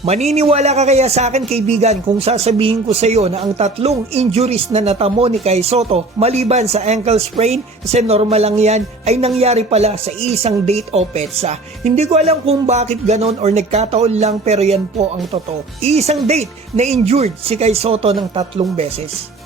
Maniniwala ka kaya sa akin kaibigan kung sasabihin ko sa iyo na ang tatlong injuries na natamo ni Kai Sotto maliban sa ankle sprain, kasi normal lang yan, ay nangyari pala sa isang date o petsa. Hindi ko alam kung bakit ganon or nagkataon lang, pero yan po ang totoo. Isang date na injured si Kai Sotto ng 3 beses.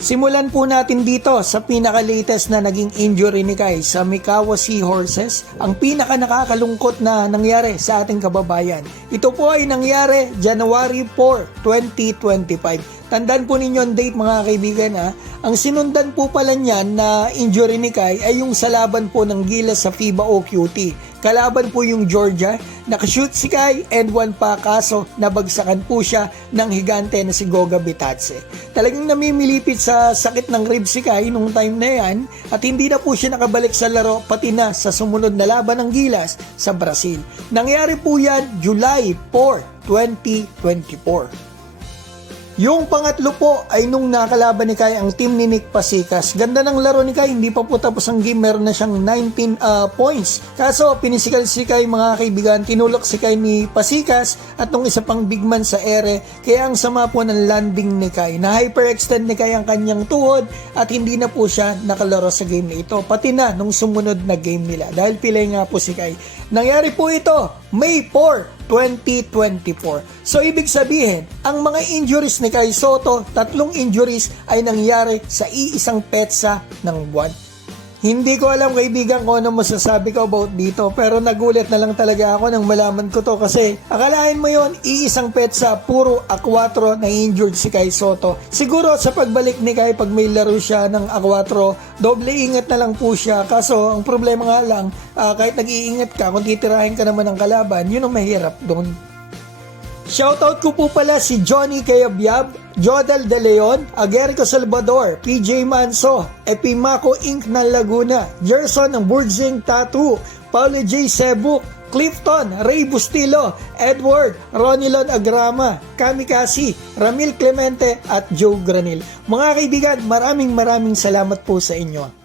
Simulan po natin dito sa pinaka-latest na naging injury ni Kai sa Mikawa Seahorses, ang pinaka-nakakalungkot na nangyari sa ating kababayan. Ito po ay nangyari January 4, 2025. Tandaan po ninyo ang date mga kaibigan ha. Ang sinundan po pala niyan na injury ni Kai ay yung sa laban po ng Gilas sa FIBA OQT. Kalaban po yung Georgia, nakashoot si Kai and one pa, kaso nabagsakan po siya ng higante na si Goga Bitadze. Talagang namimilipit sa sakit ng ribs si Kai nung time na yan at hindi na po siya nakabalik sa laro pati na sa sumunod na laban ng Gilas sa Brazil. Nangyari po yan July 4, 2024. Yung pangatlo po ay nung nakalaban ni Kai ang team ni Nick Pasikas. Ganda ng laro ni Kai, hindi pa po tapos ang game, meron na siyang 19 points. Kaso pinisikal si Kai mga kaibigan, tinulak si Kai ni Pasikas at nung isa pang big man sa ere, kaya ang sama po ng landing ni Kai. Na hyperextend ni Kai ang kanyang tuhod at hindi na po siya nakalaro sa game na ito. Pati na nung sumunod na game nila dahil pilay nga po si Kai. Nangyari po ito May 4, 2024. So ibig sabihin, ang mga injuries ni Kai Sotto, 3 injuries ay nangyari sa iisang petsa ng buwan. Hindi ko alam kaibigan kung ano masasabi ko about dito, pero nagulat na lang talaga ako nang malaman ko to, kasi akalain mo yon iisang petsa, puro A4 na injured si Kai Sotto. Siguro sa pagbalik ni Kai pag may laro siya ng A4, doble ingat na lang po siya. Kaso ang problema nga lang, kahit nag-iingat ka, kung titirahin ka naman ng kalaban, yun ang mahirap doon. Shoutout ko po pala si Johnny Cayabyab, Jodel De Leon, Agerico Salvador, PJ Manso, Epimaco Inc. ng Laguna, Gerson ng Burdzing Tattoo, Paulo J. Sebuk, Clifton, Ray Bustilo, Edward, Ronilon Agrama, Kamikasi, Ramil Clemente at Joe Granil. Mga kaibigan, maraming salamat po sa inyo.